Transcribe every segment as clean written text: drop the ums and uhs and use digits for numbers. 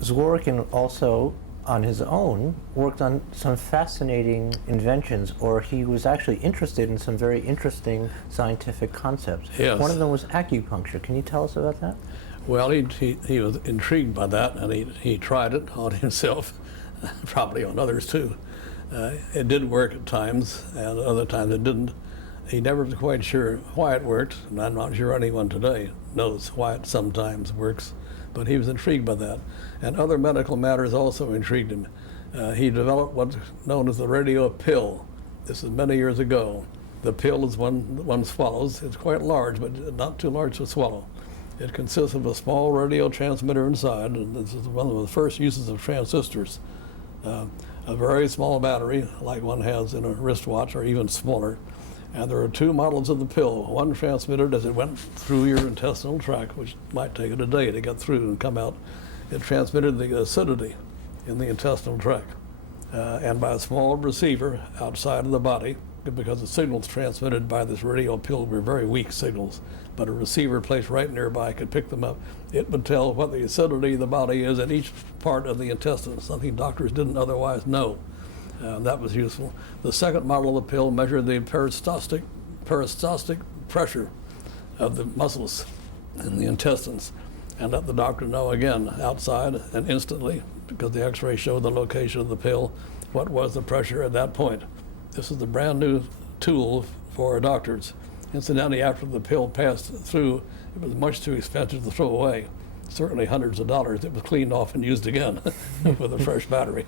Zworykin also, on his own, worked on some fascinating inventions, or he was actually interested in some very interesting scientific concepts. Yes. One of them was acupuncture. Can you tell us about that? Well, he was intrigued by that, and he tried it on himself, probably on others too. It did work at times, and other times it didn't. He never was quite sure why it worked, and I'm not sure anyone today knows why it sometimes works, but he was intrigued by that. And other medical matters also intrigued him. He developed what's known as the radio pill. This is many years ago. The pill is one swallows. It's quite large, but not too large to swallow. It consists of a small radio transmitter inside, and this is one of the first uses of transistors. A very small battery, like one has in a wristwatch, or even smaller. And there are two models of the pill. One transmitted as it went through your intestinal tract, which might take it a day to get through and come out. It transmitted the acidity in the intestinal tract. And by a small receiver outside of the body, because the signals transmitted by this radio pill were very weak signals, but a receiver placed right nearby could pick them up. It would tell what the acidity of the body is at each part of the intestine, something doctors didn't otherwise know. That was useful. The second model of the pill measured the peristaltic pressure of the muscles in the intestines and let the doctor know again outside and instantly, because the x-ray showed the location of the pill, what was the pressure at that point. This is the brand new tool for doctors. Incidentally, after the pill passed through, it was much too expensive to throw away. Certainly hundreds of dollars. It was cleaned off and used again with a fresh battery.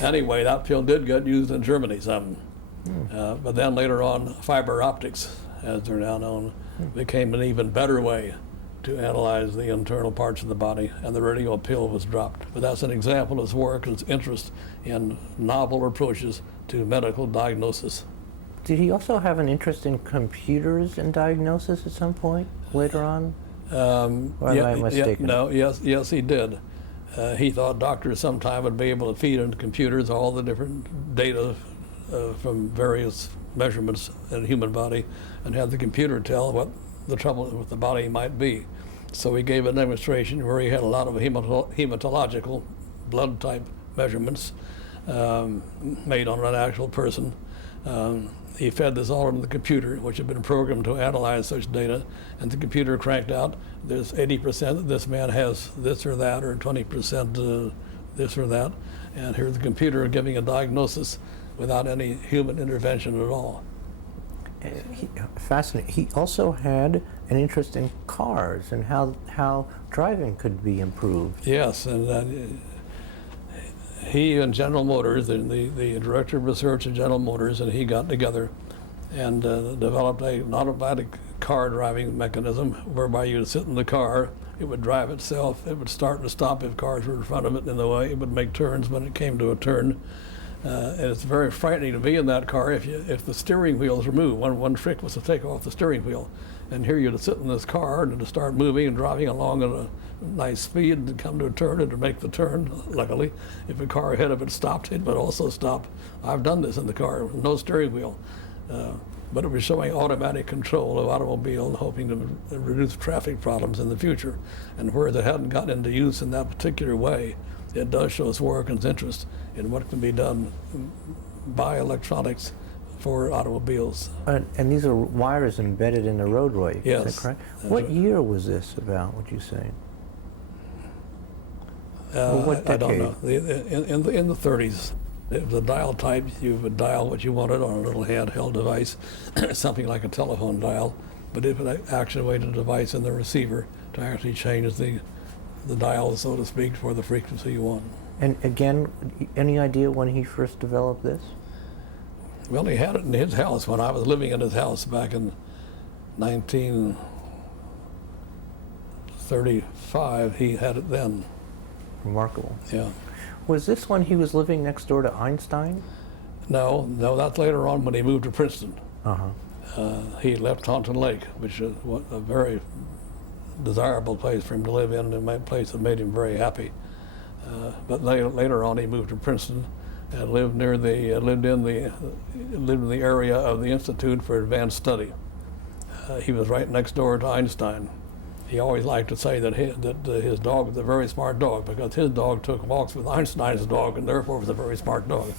Anyway, that pill did get used in Germany some. But then later on, fiber optics, as they're now known, became an even better way to analyze the internal parts of the body, and the radio pill was dropped. But that's an example of Zworykin's interest in novel approaches to medical diagnosis. Did he also have an interest in computers and diagnosis at some point later on? Or am I mistaken? Yes, he did. He thought doctors sometime would be able to feed into computers all the different data from various measurements in the human body and have the computer tell what the trouble with the body might be. So he gave a demonstration where he had a lot of hematological blood type measurements made on an actual person. He fed this all into the computer, which had been programmed to analyze such data, and the computer cranked out, there's 80% that this man has this or that, or 20% this or that, and here's the computer giving a diagnosis without any human intervention at all. Fascinating. He also had an interest in cars and how driving could be improved. Yes, and he and General Motors, the director of research at General Motors, and he got together and developed an automatic car driving mechanism whereby you'd sit in the car, it would drive itself, it would start and stop if cars were in front of it in the way, it would make turns when it came to a turn. And it's very frightening to be in that car if the steering wheel is removed. One trick was to take off the steering wheel. And here you'd sit in this car and to start moving and driving along at a nice speed and come to a turn and to make the turn. Luckily, if a car ahead of it stopped, it would also stop. I've done this in the car, no steering wheel. But it was showing automatic control of automobile, hoping to reduce traffic problems in the future. And whereas it hadn't gotten into use in that particular way, it does show Zworykin's interest in what can be done by electronics for automobiles. And these are wires embedded in the roadway, yes, is that correct? What right. year was this about, would you say? What decade? I don't know. In the 30s. It was a dial type. You would dial what you wanted on a little handheld device, something like a telephone dial, but it would actuate a device in the receiver to actually change the dial, so to speak, for the frequency you want. And again, any idea when he first developed this? Well, he had it in his house when I was living in his house back in 1935. He had it then. Remarkable. Yeah. Was this when he was living next door to Einstein? No, that's later on when he moved to Princeton. Uh-huh. He left Taunton Lake, which is a very desirable place for him to live in, and a place that made him very happy. But later on, he moved to Princeton and lived in the area of the Institute for Advanced Study. He was right next door to Einstein, he always liked to say that his dog was a very smart dog because his dog took walks with Einstein's dog and therefore was a very smart dog.